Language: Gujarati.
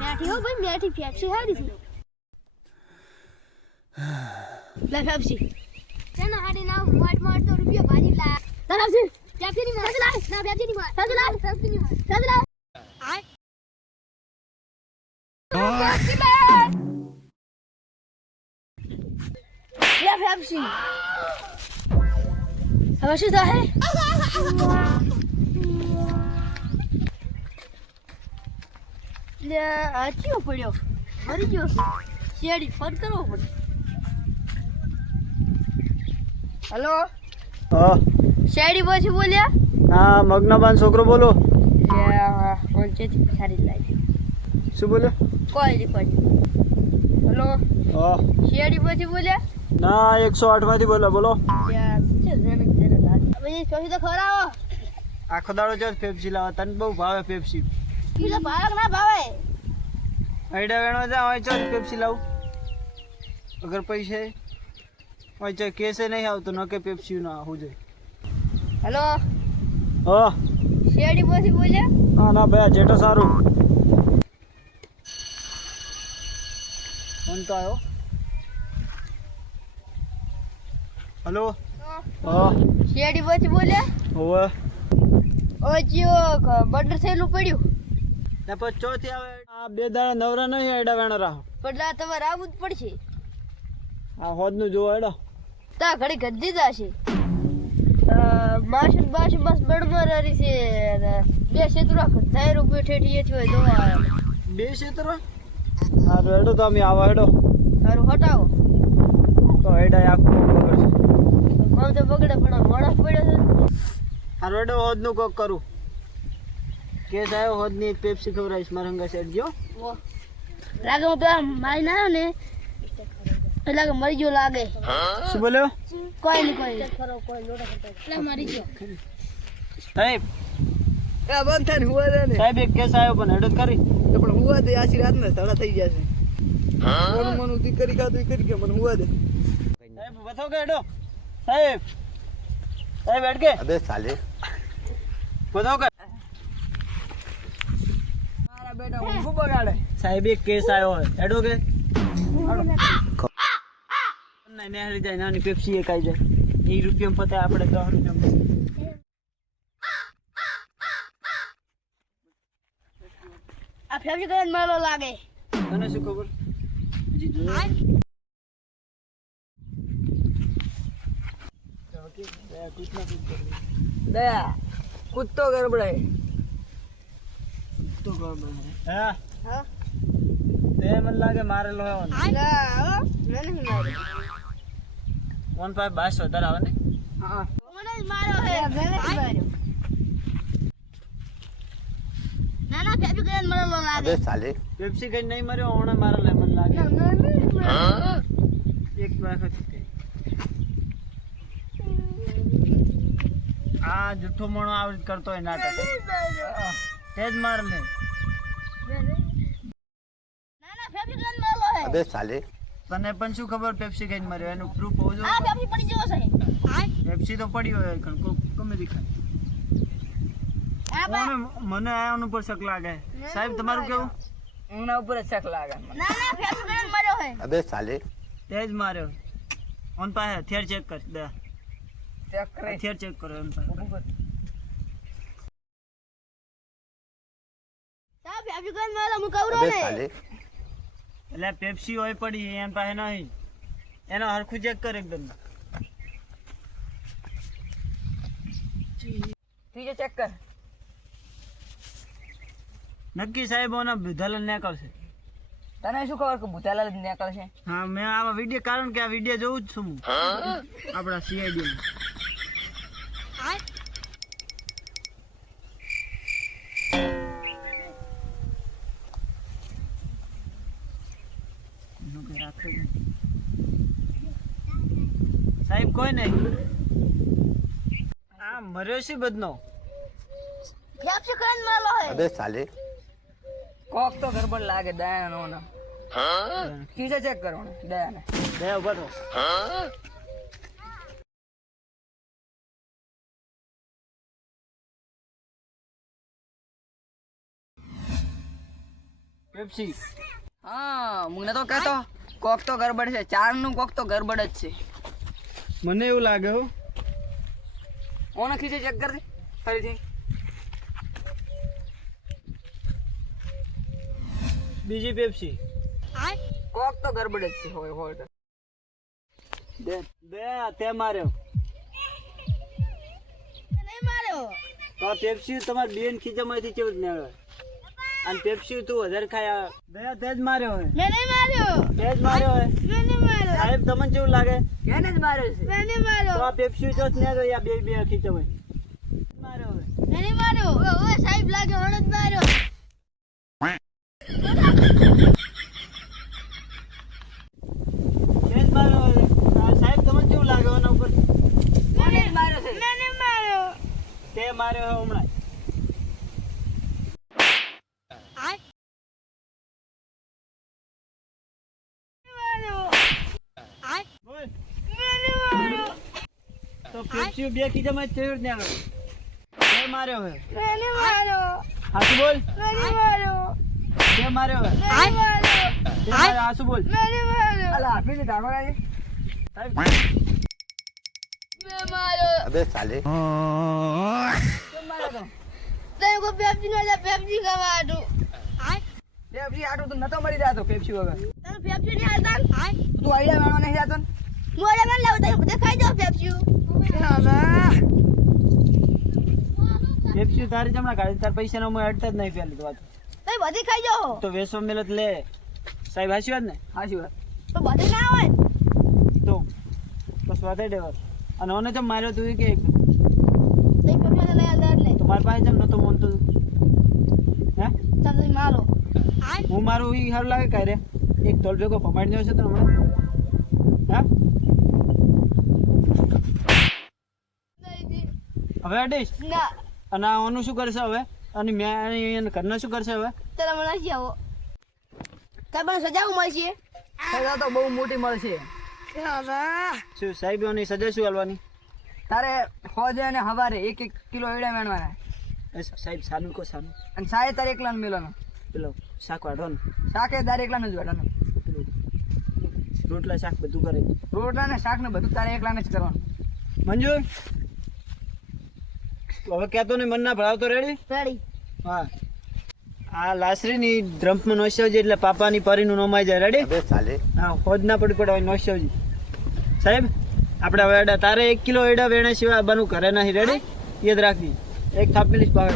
મેઠી હો ભાઈ મેઠી પેપ્સી હારી છે લા પેપ્સી તેના હાડી ના મોટ મોટ તો રૂપિયા ભાજી લા પેપ્સી પેપ્સી ની માર ના પેપ્સી ની માર પેપ્સી લા પેપ્સી ની માર પેપ્સી લા આય પેપ્સી માર લા પેપ્સી હવે શું થાય લે આ ક્યો પડ્યો મરી ગયો શેડી ફોન કરવો પડે હેલો હા શેડી બોછી બોલ્યા હા મગનાબાન છોકરો બોલો ફોન છે સારી લાગે શું બોલ્યો કોઈ હેલો હા શેડી બોછી બોલ્યા ના 108 માંથી બોલો પછી ચોથી તો ખવડાવો આખો દાડો જ પેપ્સી લાવો તને બહુ ભાવે પેપ્સી પીલા ભાવ ના ભાવે આઈડા વેણો જા હોય ચાલ પેપ્સી લાવું અગર પૈસે હોય ચાલ કેસે નહીં આવતો ન કે પેપ્સી ના આવું જોઈએ હેલો હા શેડી બોછી બોલ્યા ના ના ભાઈ જેટો સારું ફોન તો આવ્યો હેલો હા શેડી બોછી બોલ્યા હોવે ઓ જીઓ બટર થયેલું પડ્યું ને પછી ચોથી આવે આ બે દાડા નવરા નહીં આઈડા વેણો રાહો પડલા તમારે આવવું જ પડશે આ હોદનું જોવો આઈડા તા ઘડી ગદ દીધા છે માસુદ બાસુ બસ બડમરારી છે બે ક્ષેત્રા થાય રૂપિયા ઠેઠી થયો દવા બે ક્ષેત્ર હા તો હેડો તો અમે આવા હેડો તારું હટાવો તો હેડા આખું બગડશે મામ તો બગડે પણ મોડા પડ્યો છે આ હેડો હોદનું કોક કરું કેસ આવ્યો હોદની પેપ્સી ખવડાવીશ મારા હંગા સેટ જો લાગે હું પેલા મારી ના આવ્યો ને એટલે કે મરી ગયો લાગે શું બોલ્યો કોઈ નહીં એટલે મરી ગયો સાહેબ આ બંધ થાય ને હુવા દે ને સાહેબ એક કેસ આવ્યો પણ હેડો કરી પણ હુવા દે આશી રાત ને સાડા થઈ ગયા છે મનું મનું તી કરી ખાતું કરી કે મને હુવા દે સાહેબ બતો કે હેડો સાહેબ સાહેબ હેડ કે અબે સાલે બતો કે મારા બેટા હું ખૂબ બગાડે સાહેબ એક કેસ આવ્યો હેડો કે નહીં નેહરી જાય નાની પેપ્સી એક આવી જાય એ રૂપિયામાં પતે આપણે 10 રૂપિયામાં આ ફેબ્રિક કરીને મારો લાગે તને શું ખબર હજી જોયું દયા કૂદતો ગરબડાય તો ગમે હા હા તે મને લાગે મારેલો હોય ના હો મને નહીં માર્યો 1.5 વધારે આવે ને હા મને જ માર્યો હે મને નહીં માર્યો ના ના ફેબ્રિક કરીને મારો લાગે સાલે પેપ્સી કઈ નહીં મર્યો ઓણે મારે લે મને લાગે એક વખત કઈ આ જુઠ્ઠો મોણો આવરી કરતો હોય નાટક તે જ માર લે ના ના ફેબ્રિક કરીને મારો હે અબે સાલે તને પણ શું ખબર પેપ્સી કઈ મર્યો એનું પ્રૂફ હોવો આ જોઈએ ફેબ્રિક પડી ગયો છે પેપ્સી તો પડી હોય ગમે દેખાય આ બા મને આના ઉપર શક લાગે સાહેબ તમારું કેવું એના ઉપર જ શક લાગે ના ના ફેબ્રિક કરીને માર્યો હે અબે સાલે તે જ માર્યો ઓન પાસે હથિયાર ચેક કર દે ચેક કરે હથિયાર ચેક કરો ઓન પાસે આ ફેબ્રિક કરીને મારો હું કવરો અબે ને સાલે એટલે પેપ્સી હોય પડી એમ પાસે નહીં એનો હરખું ચેક કર એકદમ તીજે ચેક કર નક્કી સાહેબ ઓના બુધાલાલ નીકળશે તને શું ખબર કે ભૂતાલાલ નીકળશે હા મેં આવા વિડીયો કારણ કે આ વિડીયો જોઉં જ છું હું આપણા સીઆઈડી સાહેબ કોઈ નહીં આ મર્યો છે બદનો ફેબ્રિક કરીને મારો હે અબે સાલે કોક તો ગરબડ લાગે દયાનો ના તીજે ચેક કરવાનો દયાને બે ઉભા રહો પેપ્સી. હા હું નતો કહેતો કોક તો ગરબડ છે, ચારનું કોક તો ગરબડ જ છે. મને એવું લાગે હો. કોને ખીચે ચેક કર દે ફરીથી. બીજી પેપ્સી. કોક તો ગરબડ જ છે હોય હોય તો. દે તે માર્યો નહીં માર્યો. તો આ પેપ્સી તમારે બેન ખીચામાંથી કેવું જ આવે. અને પેપ્સી તું વધારે ખાય. દયા તે જ માર્યો હોય. મેં નહીં માર્યો. તે જ માર્યો હોય. મેં નહીં માર્યો. સાહેબ તમને કેવું લાગે? એને જ માર્યો છે. મેં નહીં માર્યો. તો આ પેપ્સી તો જ ને તો યા બે ખીચામાં માર્યો હોય. મેં નહીં માર્યો. ઓય સાહેબ લાગે હણ જ માર્યો. તે જ માર્યો હોય. સાહેબ તમને કેવું લાગે એના ઉપર? એને જ માર્યો છે. મેં નહીં માર્યો. તે માર્યો હોય હમણાં. બોલ. તો પેપ્સી બે ખીચામાં જ કેવી રીતે આવે? તે માર્યો હોય. હાસુ બોલ. તે માર્યો હોય. તે માર્યો. હાસુ બોલ. અલા આપી દે ધાબા ગાડી. સાહેબ अबे साले કેમ માર્યો તો? પેપ્સી ખાવા હતું. પેપ્સી આટલું તો નતો મરી જાતો પેપ્સી વગર. તમે પેપ્સી નહીં હાલતા? તું આઈડિયા મારવા નહીં જાતો ને? મોડે મને લાવો તમે બધા ખાઈ જાઓ પેપ્સી. પેપ્સી તારી જમણા કાઢી તાર પૈસા નો અડતા જ નહીં પેલી તો વાત. તમે બધી ખાઈ જાઓ. તો વેસવા મેલત લે. સાહેબ હાસી વાત ને? હાચી વાત. તો બધી ના હોય. તો બસ વાત દેવા. અને ઓને તો માર્યો તું કે તો પેપ્સી લઈ અંદર એટલે તો મારા પાસે જમ નતો મન તો હે તમે મારો. હું મારું ઈ સારું લાગે કાય રે એક તોલ ભેગો પમાડી દેવો છે તો હમણાં હા હવે અડીશ ના અને આ ઓનું શું કરશે હવે અને મેં ઘરના શું કરશે હવે તારા મને નથી આવો. તમને સજાવું મળશે. સજા તો બહુ મોટી મળશે. શું સાહેબ ઓની સજા શું હાલવાની? તારે હોજે અને હવારે 1 કિલો એડા વેણવાના સાહેબ સાનું કો સાનું અને સાય તારે એકલા મેળવાનો. પેલો શાક વાઢવાનું શાકે તારે એકલા જ વેણવાનું. પેલું રોટલા શાક બધું કરે રોટલા ને શાક ને બધું તારે એકલા જ કરવાનું. મંજૂર હવે કહેતો ને મન ના ભણાવતો રેડી રેડી. હા આ લાસરીની ડ્રમ્પમાં નોસવજી એટલે પાપાની પરીનું નોમાઈ જાય રેડી अबे साले હા ખોજ ના પડી પડે નોસવજી સાહેબ આપણે હવે એડા તારે 1 કિલો એડા વેણા સિવાય બનું ઘરે નહીં રેડી યાદ રાખી એક થાપ મિલીશ પાવે